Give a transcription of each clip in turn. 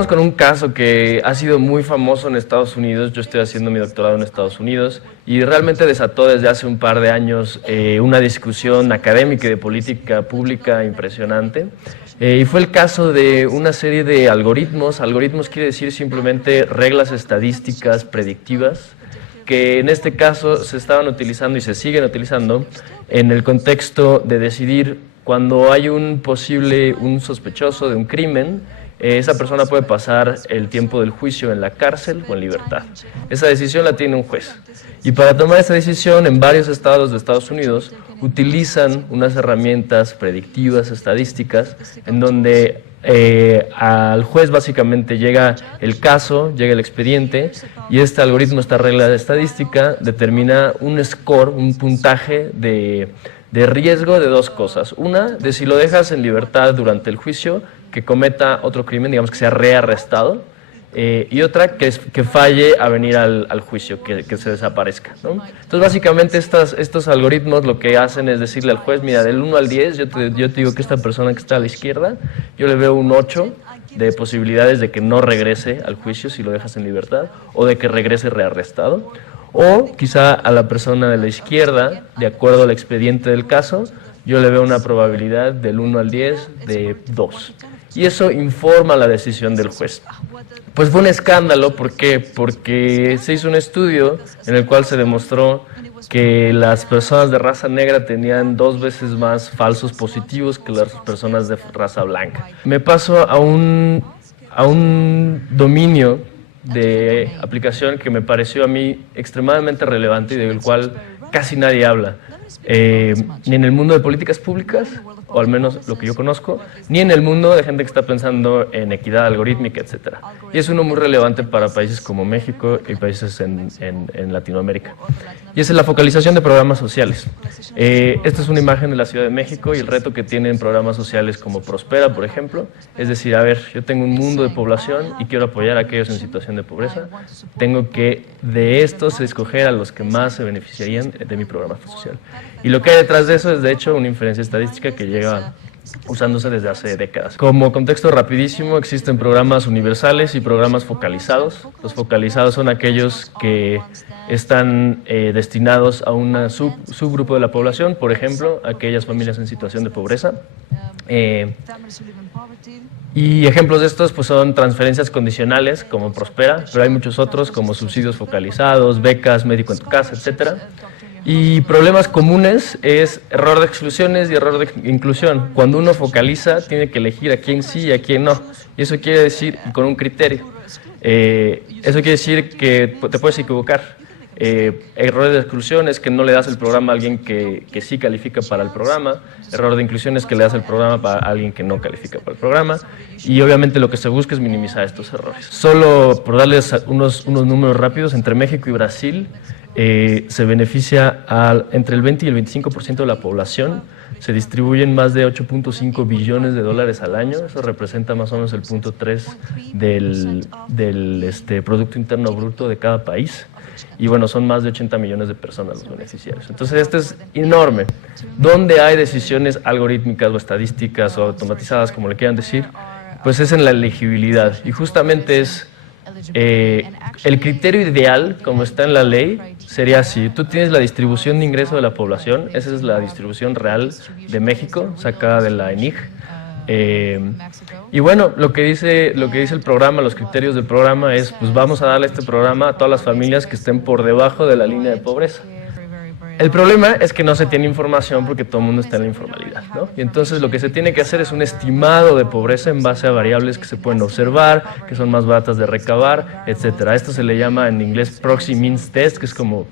Empezamos con un caso que ha sido muy famoso en Estados Unidos. Yo estoy haciendo mi doctorado en Estados Unidos y realmente desató desde hace un par de años una discusión académica y de política pública impresionante. Y fue el caso de una serie de algoritmos. Algoritmos quiere decir simplemente reglas estadísticas predictivas, que en este caso se estaban utilizando y se siguen utilizando en el contexto de decidir cuando hay un sospechoso de un crimen, esa persona puede pasar el tiempo del juicio en la cárcel o en libertad. Esa decisión la tiene un juez. Y para tomar esa decisión, en varios estados de Estados Unidos utilizan unas herramientas predictivas, estadísticas, en donde al juez básicamente llega el caso, llega el expediente, y este algoritmo, esta regla de estadística, determina un score, un puntaje de riesgo de dos cosas. Una, de si lo dejas en libertad durante el juicio, que cometa otro crimen, digamos que sea rearrestado, y otra, que falle a venir al juicio, que se desaparezca, ¿no? Entonces, básicamente, estos algoritmos lo que hacen es decirle al juez, mira, del 1 al 10, yo te digo que esta persona que está a la izquierda, yo le veo un 8 de posibilidades de que no regrese al juicio si lo dejas en libertad, o de que regrese rearrestado, o quizá a la persona de la izquierda, de acuerdo al expediente del caso, yo le veo una probabilidad del 1 al 10 de 2. Y eso informa la decisión del juez. Pues fue un escándalo, ¿por qué? Porque se hizo un estudio en el cual se demostró que las personas de raza negra tenían 2 veces más falsos positivos que las personas de raza blanca. Me paso a un dominio de aplicación que me pareció a mí extremadamente relevante y del cual casi nadie habla, ni en el mundo de políticas públicas, o al menos lo que yo conozco, ni en el mundo de gente que está pensando en equidad algorítmica, etc. Y es uno muy relevante para países como México y países en Latinoamérica. Y es la focalización de programas sociales. Esta es una imagen de la Ciudad de México y el reto que tienen programas sociales como Prospera, por ejemplo, es decir, a ver, yo tengo un mundo de población y quiero apoyar a aquellos en situación de pobreza, tengo que de estos escoger a los que más se beneficiarían de mi programa social. Y lo que hay detrás de eso es, de hecho, una inferencia estadística que llega usándose desde hace décadas. Como contexto rapidísimo, existen programas universales y programas focalizados. Los focalizados son aquellos que están destinados a un subgrupo de la población, por ejemplo, aquellas familias en situación de pobreza. Y ejemplos de estos pues, son transferencias condicionales, como Prospera, pero hay muchos otros, como subsidios focalizados, becas, médico en tu casa, etc. Y problemas comunes es error de exclusiones y error de inclusión. Cuando uno focaliza, tiene que elegir a quién sí y a quién no. Y eso quiere decir, con un criterio, eso quiere decir que te puedes equivocar. Error de exclusión es que no le das el programa a alguien que sí califica para el programa. Error de inclusión es que le das el programa para alguien que no califica para el programa. Y obviamente lo que se busca es minimizar estos errores. Solo por darles unos números rápidos, entre México y Brasil se beneficia entre el 20 y el 25% de la población. Se distribuyen más de 8.5 billones de dólares al año. Eso representa más o menos el 0.3 del Producto Interno Bruto de cada país. Y bueno, son más de 80 millones de personas los beneficiarios. Entonces, esto es enorme. ¿Dónde hay decisiones algorítmicas o estadísticas o automatizadas, como le quieran decir? Pues es en la elegibilidad. Y justamente es el criterio ideal, como está en la ley, sería así. Tú tienes la distribución de ingreso de la población, esa es la distribución real de México, sacada de la ENIG. Y bueno, lo que dice el programa, los criterios del programa es, pues vamos a darle este programa a todas las familias que estén por debajo de la línea de pobreza. El problema es que no se tiene información porque todo el mundo está en la informalidad, ¿no? Y entonces lo que se tiene que hacer es un estimado de pobreza en base a variables que se pueden observar, que son más baratas de recabar, etc. Esto se le llama en inglés Proxy Means Test, que es como,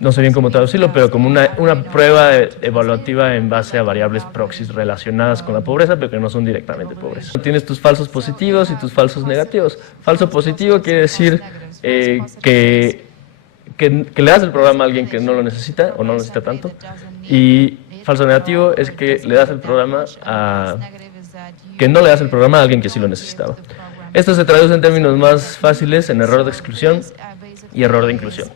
no sé bien cómo traducirlo, pero como una prueba evaluativa en base a variables proxies relacionadas con la pobreza, pero que no son directamente pobreza. Tienes tus falsos positivos y tus falsos negativos. Falso positivo quiere decir que le das el programa a alguien que no lo necesita o no lo necesita tanto, y falso negativo es que le das el programa que no le das el programa a alguien que sí lo necesitaba. Esto se traduce en términos más fáciles en error de exclusión y error de inclusión.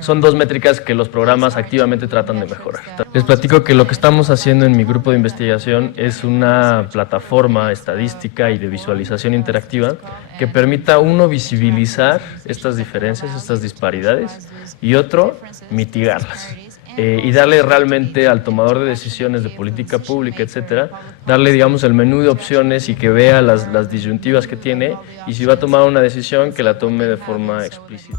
son dos métricas que los programas activamente tratan de mejorar. Les platico que lo que estamos haciendo en mi grupo de investigación es una plataforma estadística y de visualización interactiva que permita, uno, visibilizar estas diferencias, estas disparidades, y otro, mitigarlas. Y darle realmente al tomador de decisiones de política pública, etcétera, darle, digamos, el menú de opciones y que vea las disyuntivas que tiene, y si va a tomar una decisión, que la tome de forma explícita.